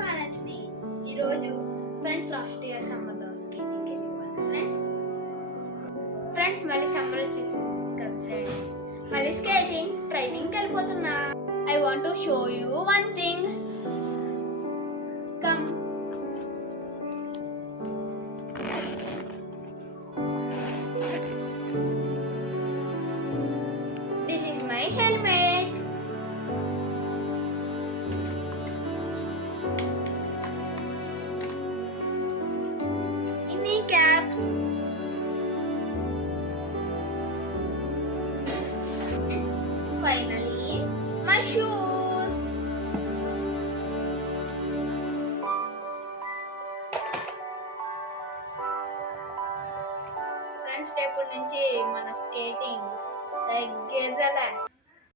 మానస్ని. ఈరోజు friends last year సమ్మర్లో స్కేటింగ్కి వెళ్ళిపోయాను ఫ్రెండ్స్ మళ్ళీ సమ్మర్ వచ్చేసింది కదా ఫ్రెండ్స్, మళ్ళీ స్కేటింగ్ ట్రైనింగ్కి వెళ్ళిపోతున్నా. I want to show you one thing. Come. This is my helmet. Knee caps. Finally, my shoes. Friends రేపటి నుంచి మన స్కేటింగ్ తగ్గేదలే.